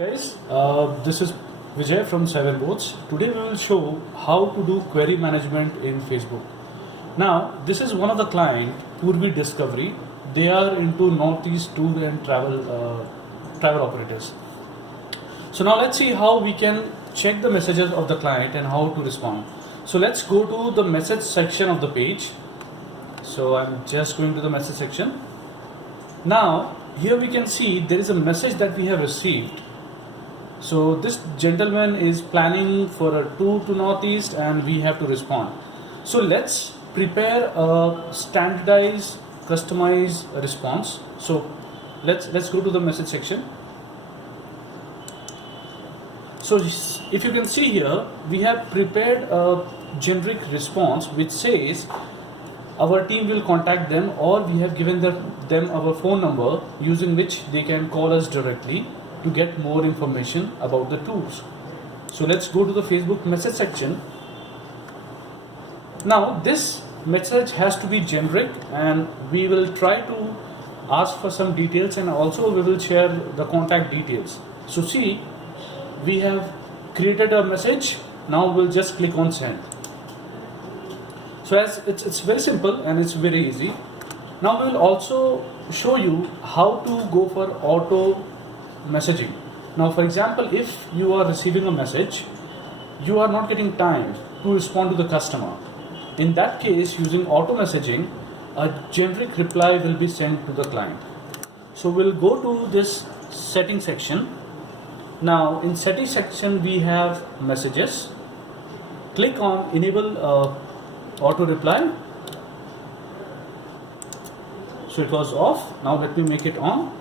Guys, this is Vijay from 7 Boats. Today we will show how to do query management in Facebook. Now, this is one of the client, Purvi Discovery. They are into Northeast tour and travel operators. So now let's see how we can check the messages of the client and how to respond. So let's go to the message section of the page. So I'm just going to the message section. Now, here we can see there is a message that we have received. So this gentleman is planning for a tour to Northeast and we have to respond. So let's prepare a standardized, customized response. So let's go to the message section. So if you can see here, we have prepared a generic response which says our team will contact them, or we have given them our phone number using which they can call us directly to get more information about the tours. So let's go to the Facebook message section. Now this message has to be generic and we will try to ask for some details, and also we will share the contact details. So see, we have created a message. Now we'll just click on send. So as it's very simple and it's very easy. Now we will also show you how to go for auto messaging. Now for example, if you are receiving a message, you are not getting time to respond to the customer. In that case, using auto messaging, a generic reply will be sent to the client. So we'll go to this setting section. Now in setting section we have messages. Click on enable auto reply. So it was off. Now let me make it on.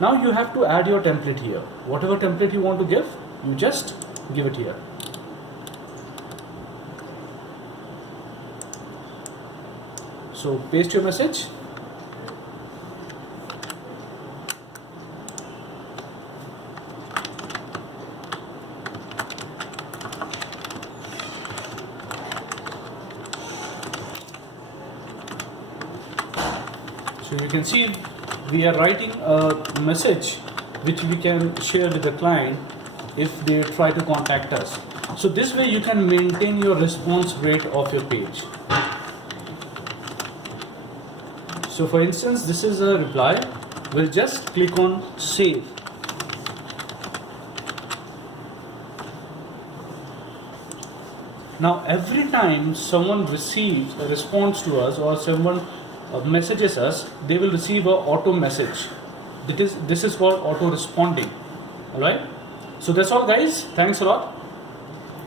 Now you have to add your template here. Whatever template you want to give, you just give it here. So paste your message. So you can see we are writing a message which we can share with the client if they try to contact us. So this way you can maintain your response rate of your page. So for instance, this is a reply. We'll just click on save. Now every time someone receives a response to us or someone messages us, they will receive a auto message. This is called auto responding. Alright, so that's all guys. Thanks a lot.